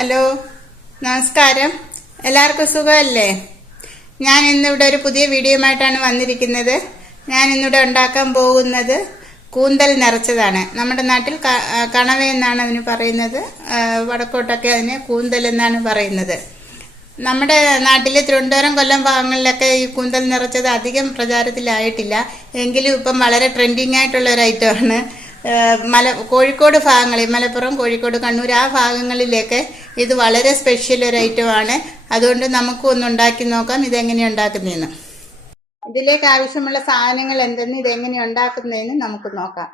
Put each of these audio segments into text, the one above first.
Hello, നമസ്കാരം. എല്ലാവർക്കും സുഖമല്ലേ? ഞാൻ ഇന്നിവിടെ ഒരു പുതിയ വീഡിയോയുമായിട്ടാണ് വന്നിരിക്കുന്നത്. ഞാൻ ഇന്നിവിടെ ഉണ്ടാക്കാൻ പോകുന്നത് കൂന്തൽ നിറച്ചതാണ്. നമ്മുടെ നാട്ടിൽ കണവ എന്നാണ് അതിന് പറയുന്നത്. വടക്കോട്ടൊക്കെ അതിന് കൂന്തൽ എന്നാണ് പറയുന്നത്. നമ്മുടെ നാട്ടിൽ തിരുവനന്തപുരം, കൊല്ലം ഭാഗങ്ങളിലൊക്കെ ഈ കൂന്തൽ നിറച്ചത് അധികം പ്രചാരത്തിലായിട്ടില്ല. എങ്കിലും ഇപ്പം വളരെ ട്രെൻഡിങ് ആയിട്ടുള്ള ഒരു ഐറ്റമാണ്. കോഴിക്കോട് ഭാഗങ്ങളിൽ, മലപ്പുറം, കോഴിക്കോട്, കണ്ണൂർ ആ ഭാഗങ്ങളിലേക്ക് ഇത് വളരെ സ്പെഷ്യൽ ഒരു ഐറ്റമാണ്. അതുകൊണ്ട് നമുക്കും ഒന്ന് ഉണ്ടാക്കി നോക്കാം ഇതെങ്ങനെയാണ് ഉണ്ടാക്കുന്നതെന്ന്. ഇതിലേക്ക് ആവശ്യമുള്ള സാധനങ്ങൾ എന്തെന്ന്, ഇതെങ്ങനെയാണ് ഉണ്ടാക്കുന്നതെന്ന് നമുക്ക് നോക്കാം.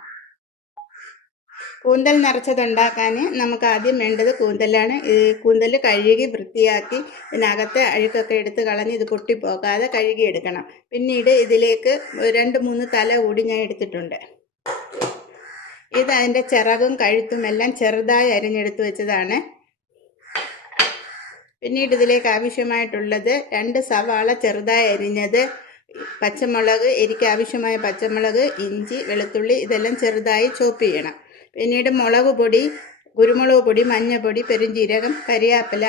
കൂന്തൽ നിറച്ചത് ഉണ്ടാക്കാൻ നമുക്ക് ആദ്യം വേണ്ടത് കൂന്തലാണ്. ഈ കൂന്തൽ കഴുകി വൃത്തിയാക്കി ഇതിനകത്തെ അഴുക്കൊക്കെ എടുത്ത് കളഞ്ഞ് ഇത് പൊട്ടിപ്പോകാതെ കഴുകിയെടുക്കണം. പിന്നീട് ഇതിലേക്ക് 2-3 തല കൂടി ഞാൻ എടുത്തിട്ടുണ്ട്. ഇത് അതിൻ്റെ ചിറകും കഴുത്തും എല്ലാം ചെറുതായി അരിഞ്ഞെടുത്ത് വെച്ചതാണ്. പിന്നീട് ഇതിലേക്ക് ആവശ്യമായിട്ടുള്ളത് 2 സവാള ചെറുതായി അരിഞ്ഞത്, പച്ചമുളക്, എരിക്ക് ആവശ്യമായ പച്ചമുളക്, ഇഞ്ചി, വെളുത്തുള്ളി ഇതെല്ലാം ചെറുതായി ചോപ്പ് ചെയ്യണം. പിന്നീട് മുളക് പൊടി, കുരുമുളക് പൊടി, മഞ്ഞൾപ്പൊടി, പെരുംജീരകം, കരിയാപ്പില,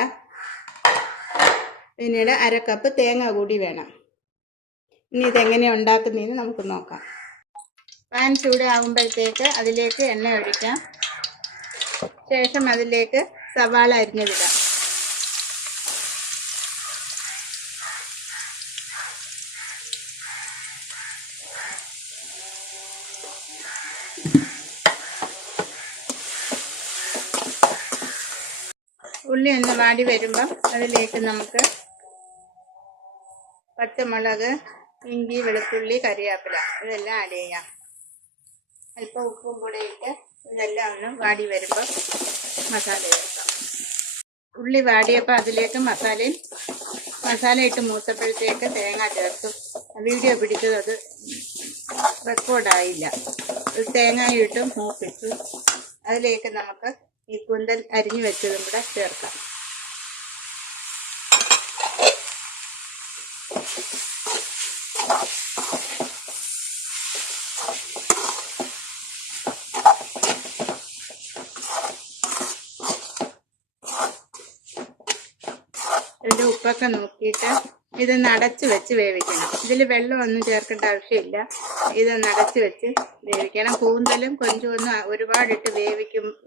പിന്നീട് 1/2 കപ്പ് തേങ്ങ കൂടി വേണം. ഇനി ഇതെങ്ങനെയാണ് ഉണ്ടാക്കുന്നതെന്ന് നമുക്ക് നോക്കാം. പാൻ ചൂടാകുമ്പോഴത്തേക്ക് അതിലേക്ക് എണ്ണ ഒഴിക്കാം. ശേഷം അതിലേക്ക് സവാള അരിഞ്ഞതിടാം. ഉള്ളി ഒന്ന് വാടി വരുമ്പം അതിലേക്ക് നമുക്ക് പച്ചമുളക്, ഇഞ്ചി, വെളുത്തുള്ളി, കരിയാപ്പില ഇതെല്ലാം ആഡ് ചെയ്യാം. അല്പം ഉപ്പും കൂടെ ഇട്ട് ഇതെല്ലാം ഒന്ന് വാടി വരുമ്പോൾ മസാല ചേർക്കാം. ഉള്ളി വാടിയപ്പോൾ അതിലേക്ക് മസാല ഇട്ട് മൂത്തപ്പോഴത്തേക്ക് തേങ്ങ ചേർക്കും. വീഡിയോ പിടിച്ചത് അത് റെക്കോർഡായില്ല. തേങ്ങ ഇട്ട് മൂപ്പിച്ചു. അതിലേക്ക് നമുക്ക് ഈ കൂന്തൽ അരിഞ്ഞു വെച്ചതും കൂടെ ചേർക്കാം. ഇതിൻ്റെ ഉപ്പൊക്കെ നോക്കിയിട്ട് ഇതൊന്ന് അടച്ച് വെച്ച് വേവിക്കണം. ഇതിൽ വെള്ളമൊന്നും ചേർക്കേണ്ട ആവശ്യമില്ല. ഇതൊന്ന് അടച്ച് വെച്ച് വേവിക്കണം. കൂന്തലും കൊഞ്ചുമൊന്നും ഒരുപാടിട്ട്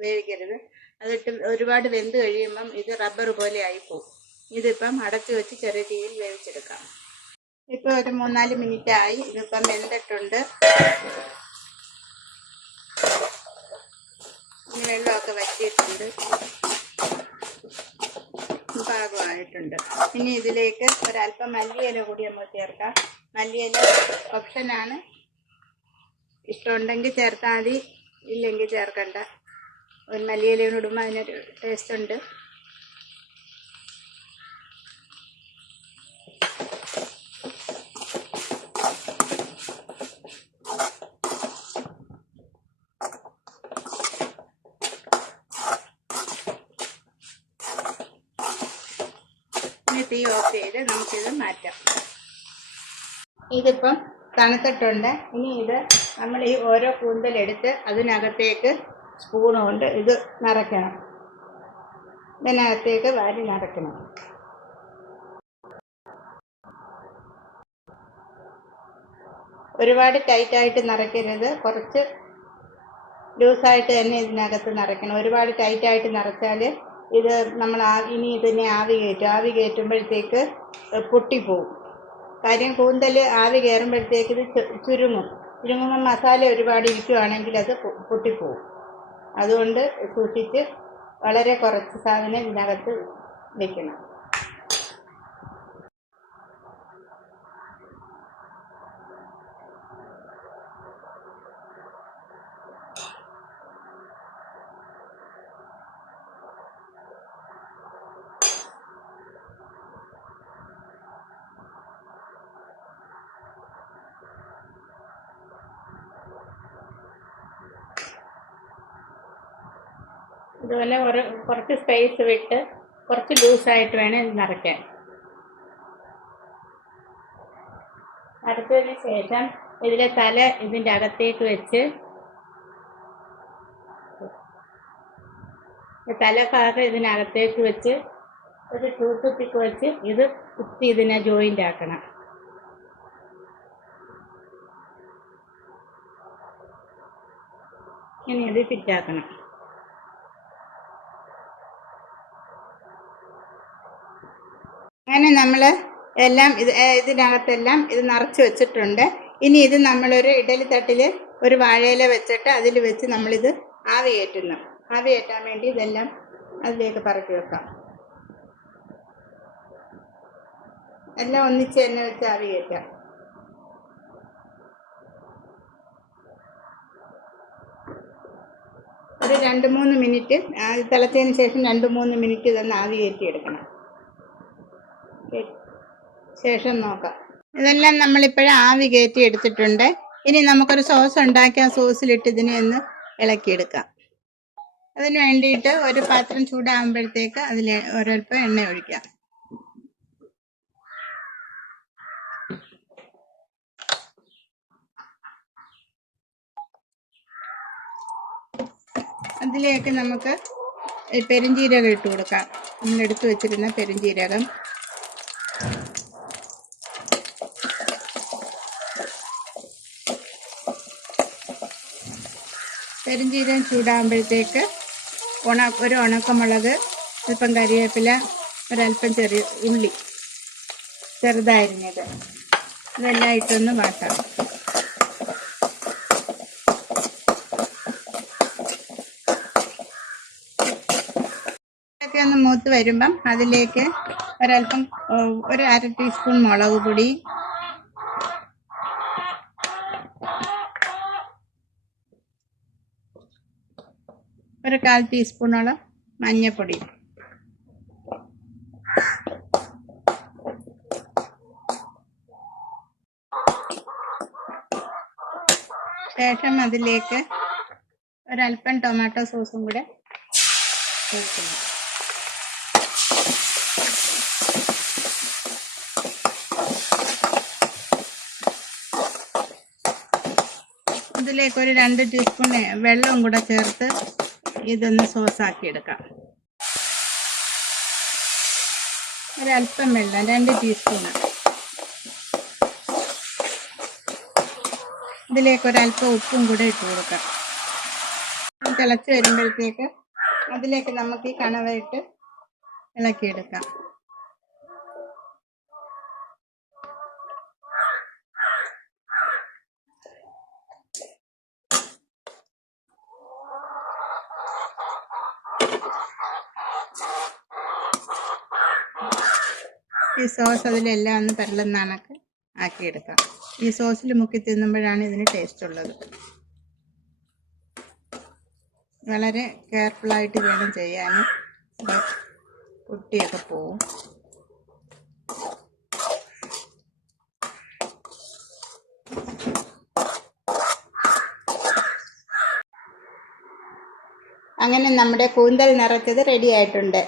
വേവിക്കരുത്. അതിട്ട് ഒരുപാട് വെന്ത് കഴിയുമ്പം ഇത് റബ്ബർ പോലെ ആയിപ്പോവും. ഇതിപ്പം അടച്ച് വെച്ച് ചെറിയ തീയിൽ വേവിച്ചെടുക്കാം. ഇപ്പം ഒരു 3-4 മിനിറ്റ് ആയി. ഇതിപ്പം വെന്തിട്ടുണ്ട്. ഇനി വെള്ളമൊക്കെ വറ്റിയിട്ടുണ്ട്, പാകമായിട്ടുണ്ട്. ഇനി ഇതിലേക്ക് ഒരല്പം മല്ലിയില കൂടി നമ്മൾ ചേർക്കാം. മല്ലിയില ഓപ്ഷനാണ്. ഇഷ്ടമുണ്ടെങ്കിൽ ചേർത്താൽ മതി, ഇല്ലെങ്കിൽ ചേർക്കണ്ട. ഒരു മല്ലിയിലയും ഇടുമ്പോൾ അതിനൊരു ടേസ്റ്റ് ഉണ്ട്. ഇനി തീ ഓഫ് ചെയ്ത് നമുക്കിത് മാറ്റാം. ഇതിപ്പം തണുത്തിട്ടുണ്ട്. ഇനി ഇത് നമ്മൾ ഈ ഓരോ കൂന്തലെടുത്ത് അതിനകത്തേക്ക് സ്പൂൺ കൊണ്ട് ഇത് നിറയ്ക്കണം. ഇതിനകത്തേക്ക് വാരി നിറയ്ക്കണം. ഒരുപാട് ടൈറ്റായിട്ട് നിറയ്ക്കരുത്, കുറച്ച് ലൂസായിട്ട് തന്നെ ഇതിനകത്ത് നിറയ്ക്കണം. ഒരുപാട് ടൈറ്റായിട്ട് നിറച്ചാൽ ഇത് നമ്മൾ ഇനി ഇതിനെ ആവി കയറ്റുമ്പോഴത്തേക്ക് പൊട്ടിപ്പോവും. കാര്യം കൂന്തൽ ആവി കയറുമ്പോഴത്തേക്ക് ഇത് ചുരുങ്ങുമ്പോൾ മസാല ഒരുപാട് ഇരിക്കുവാണെങ്കിൽ അത് പൊട്ടിപ്പോവും. അതുകൊണ്ട് സൂക്ഷിച്ച് വളരെ കുറച്ച് സാധനം ഇതിനകത്ത് വെക്കണം. ഇതുപോലെ കുറച്ച് സ്പേസ് വിട്ട് കുറച്ച് ലൂസായിട്ട് വേണം ഇത് നിറയ്ക്കാൻ. നിറച്ചതിന് ശേഷം ഇതിലെ തല ഇതിൻ്റെ അകത്തേക്ക് വെച്ച് തലഭാഗം ഇതിനകത്തേക്ക് വെച്ച് ഒരു ടൂത്ത് പിക്ക് വെച്ച് ഇത് കുത്തി ഇതിനെ ജോയിൻ്റ് ആക്കണം. ഇനി ഇത് ഫിറ്റാക്കണം. അങ്ങനെ നമ്മൾ എല്ലാം ഇതിനകത്തെല്ലാം ഇത് നിറച്ച് വെച്ചിട്ടുണ്ട്. ഇനി ഇത് നമ്മളൊരു ഇഡലി തട്ടിൽ ഒരു വാഴയില വെച്ചിട്ട് അതിൽ വെച്ച് നമ്മളിത് ആവി കയറ്റുന്നു. ആവി കയറ്റാൻ വേണ്ടി ഇതെല്ലാം അതിലേക്ക് പറക്കി വെക്കാം. എല്ലാം ഒന്നിച്ച് തന്നെ വെച്ച് ആവി കയറ്റാം. ഒരു 2-3 മിനിറ്റ് തിളച്ചതിന് ശേഷം 2-3 മിനിറ്റ് ഇതൊന്ന് ആവി കയറ്റിയെടുക്കണം. ശേഷം നോക്കാം. ഇതെല്ലാം നമ്മളിപ്പോഴും ആവി കയറ്റി എടുത്തിട്ടുണ്ട്. ഇനി നമുക്കൊരു സോസ് ഉണ്ടാക്കി ആ സോസിലിട്ട് ഇതിനെ ഒന്ന് ഇളക്കിയെടുക്കാം. അതിന് വേണ്ടിയിട്ട് ഒരു പാത്രം ചൂടാകുമ്പോഴത്തേക്ക് അതിൽ ഒരൽപ്പം എണ്ണ ഒഴിക്കാം. അതിലേക്ക് നമുക്ക് പെരുംജീരകം ഇട്ട് കൊടുക്കാം. നമ്മളെടുത്ത് വെച്ചിരുന്ന പെരുംജീരകം, പെരുംജീരകം ചൂടാകുമ്പോഴത്തേക്ക് ഒരു ഉണക്കമുളക്, അല്പം കരിവേപ്പില, ഒരല്പം ചെറിയ ഉള്ളി ചെറുതായിരുന്നത്, ഇതെല്ലാം ഇട്ടൊന്ന് വാട്ടാം. ഇതൊക്കെ ഒന്ന് മൂത്ത് വരുമ്പം അതിലേക്ക് ഒരല്പം ഒരു 1/2 ടീസ്പൂൺ മുളക് പൊടി, ഒരു 1/4 ടീസ്പൂണോളം മഞ്ഞൾപ്പൊടി, ശേഷം അതിലേക്ക് ഒരല്പം ടൊമാറ്റോ സോസും കൂടെ ഒഴിക്കുന്നു. ഇതിലേക്ക് ഒരു 2 ടീസ്പൂൺ വെള്ളവും കൂടെ ചേർത്ത് ഇതൊന്ന് സോസാക്കി എടുക്കാം. ഒരല്പം വെള്ളം, 2 ടീസ്പൂൺ. ഇതിലേക്ക് ഒരല്പം ഉപ്പും കൂടെ ഇട്ട് കൊടുക്കാം. തിളച്ച് വരുമ്പോഴത്തേക്ക് അതിലേക്ക് നമുക്ക് ഈ കണവ ഇട്ട് ഇളക്കിയെടുക്കാം. ഈ സോസ് അതിലെല്ലാം ഒന്ന് പെരളുന്നാണൊക്കെ ആക്കിയെടുക്കാം. ഈ സോസിൽ മുക്കി തിന്നുമ്പോഴാണ് ഇതിന് ടേസ്റ്റ് ഉള്ളത്. വളരെ കെയർഫുള്ളായിട്ട് വേണം ചെയ്യാൻ, കുട്ടിയൊക്കെ പോവും. അങ്ങനെ നമ്മുടെ കൂന്തൽ നിറച്ചത് റെഡി ആയിട്ടുണ്ട്.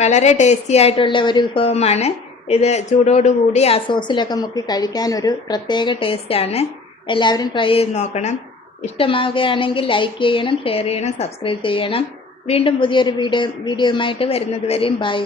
വളരെ ടേസ്റ്റി ആയിട്ടുള്ള ഒരു വിഭവമാണ് ഇത്. ചൂടോടുകൂടി ആ സോസിലൊക്കെ മുക്കി കഴിക്കാൻ ഒരു പ്രത്യേക ടേസ്റ്റാണ്. എല്ലാവരും ട്രൈ ചെയ്ത് നോക്കണം. ഇഷ്ടമാവുകയാണെങ്കിൽ ലൈക്ക് ചെയ്യണം, ഷെയർ ചെയ്യണം, സബ്സ്ക്രൈബ് ചെയ്യണം. വീണ്ടും പുതിയൊരു വീഡിയോയുമായിട്ട് വരുന്നത് വരെയും ബൈ.